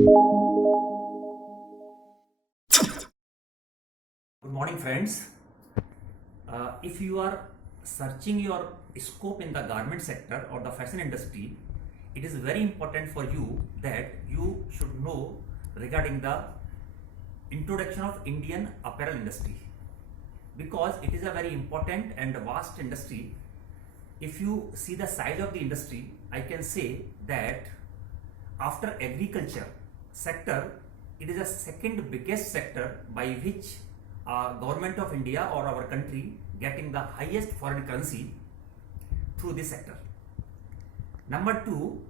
Good morning, friends. If you are searching your scope in the garment sector or the fashion industry, it is very important for you that you should know regarding the introduction of Indian apparel industry, because it is a very important and vast industry. If you see the size of the industry, I can say that after agriculture sector, it is the second biggest sector by which government of India or our country getting the highest foreign currency through this sector. Number two,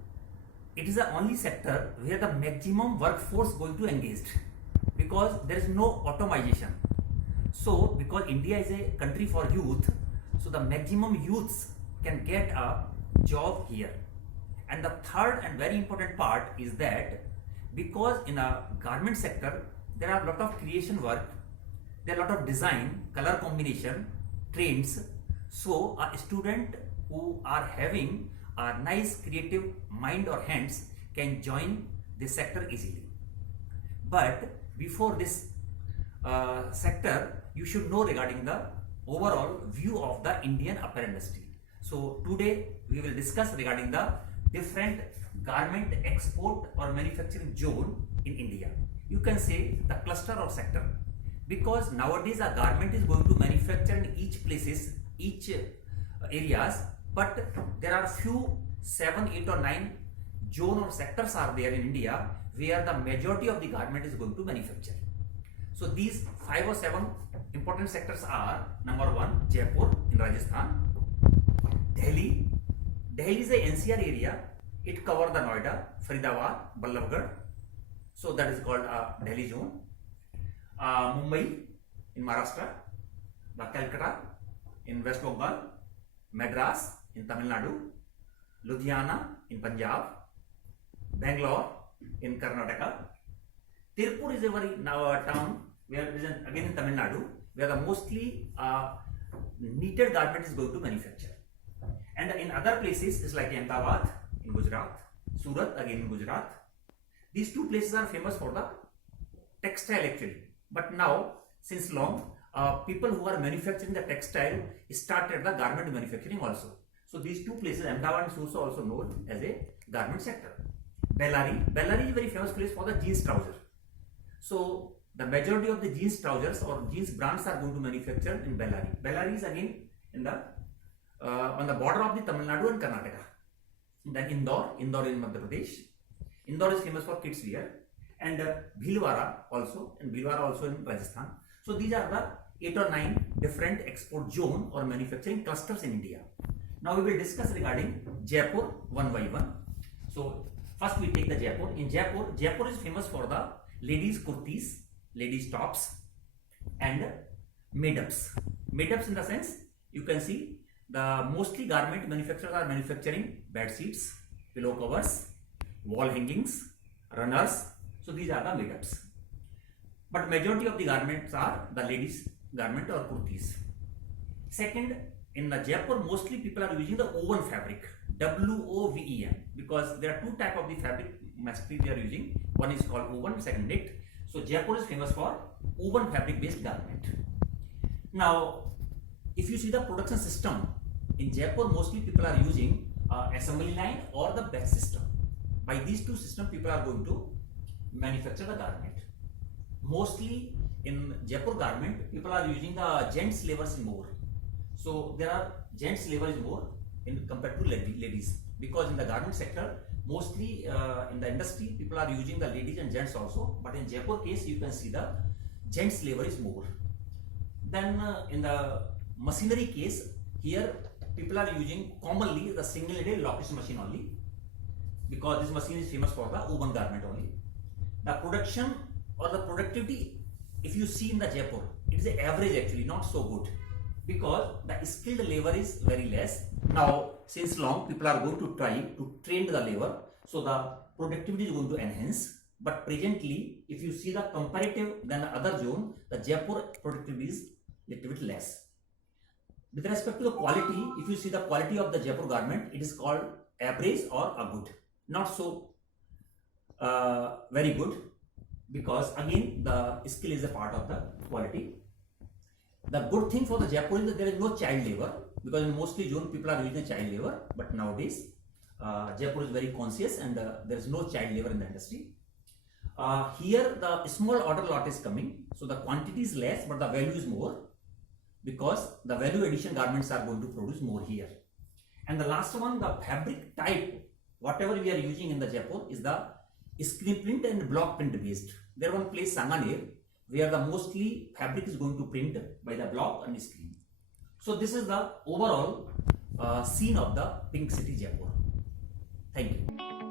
it is the only sector where the maximum workforce going to engaged, because there is no automation. So because India is a country for youth, so the maximum youths can get a job here. And the third and very important part is that because in a garment sector there are a lot of creation work, there are a lot of design, color combination, trends. So a student who are having a nice creative mind or hands can join this sector easily. But before this sector, you should know regarding the overall view of the Indian apparel industry. So today we will discuss regarding the different garment export or manufacturing zone in India. You can say the cluster or sector, because nowadays a garment is going to manufacture in each places, each areas, but there are few 7, 8 or 9 zone or sectors are there in India where the majority of the garment is going to manufacture. So these 5 or 7 important sectors are: number 1, Jaipur in Rajasthan; Delhi. Delhi is a NCR area. It covers the Noida, Faridabad, Ballabgarh. So that is called Delhi zone. Mumbai in Maharashtra, the Calcutta in West Bengal, Madras in Tamil Nadu, Ludhiana in Punjab, Bangalore in Karnataka. Tirupur is a very town where it is again in Tamil Nadu, where the mostly knitted garment is going to manufacture. And in other places it's like Ahmedabad in Gujarat, Surat again in Gujarat. These two places are famous for the textile actually. But now, since long, people who are manufacturing the textile started the garment manufacturing also. So these two places, Ahmedabad and Surat, also known as a garment sector. Bellary is a very famous place for the jeans trouser. So the majority of the jeans trousers or jeans brands are going to manufacture in Bellary. Bellary is again in the on the border of the Tamil Nadu and Karnataka. Then Indore in Madhya Pradesh. Indore is famous for kids wear. And Bhilwara also in Rajasthan. So these are the 8 or 9 different export zone or manufacturing clusters in India. Now we will discuss regarding Jaipur one by one. So first we take the Jaipur. In Jaipur is famous for the ladies kurtis, ladies tops, and made-ups. Made-ups in the sense, you can see the mostly garment manufacturers are manufacturing bed sheets, pillow covers, wall hangings, runners. So these are the made-ups. But majority of the garments are the ladies garment or kurtis. Second, in the Jaipur mostly people are using the woven fabric, WOVEN, because there are two type of the fabric mostly they are using. One is called woven, second knit. So Jaipur is famous for woven fabric based garment. Now if you see the production system in Jaipur, mostly people are using assembly line or the batch system. By these two systems people are going to manufacture the garment. Mostly in Jaipur garment, people are using the gents labors more. So there are gents labors more in compared to ladies, because in the garment sector, mostly in the industry, people are using the ladies and gents also. But in Jaipur case, you can see the gents labor is more. Then in the machinery case, here people are using commonly the single-headed locking machine only, because this machine is famous for the woven garment only. The production or the productivity, if you see in the Jaipur, it is an average actually, not so good, because the skilled labor is very less. Now since long people are going to try to train the labor, so the productivity is going to enhance. But presently if you see the comparative than the other zone, the Jaipur productivity is little bit less. With respect to the quality, if you see the quality of the Jaipur garment, it is called average or a good, not so very good, because again the skill is a part of the quality. The good thing for the Jaipur is that there is no child labor, because in mostly zone people are using child labor, but nowadays Jaipur is very conscious, and there is no child labor in the industry. Here the small order lot is coming, so the quantity is less but the value is more, because the value addition garments are going to produce more here. And the last one, the fabric type, whatever we are using in the Jaipur is the screen print and block print based. There one place Sanganer, where the mostly fabric is going to print by the block and screen. So this is the overall scene of the Pink City Jaipur. Thank you.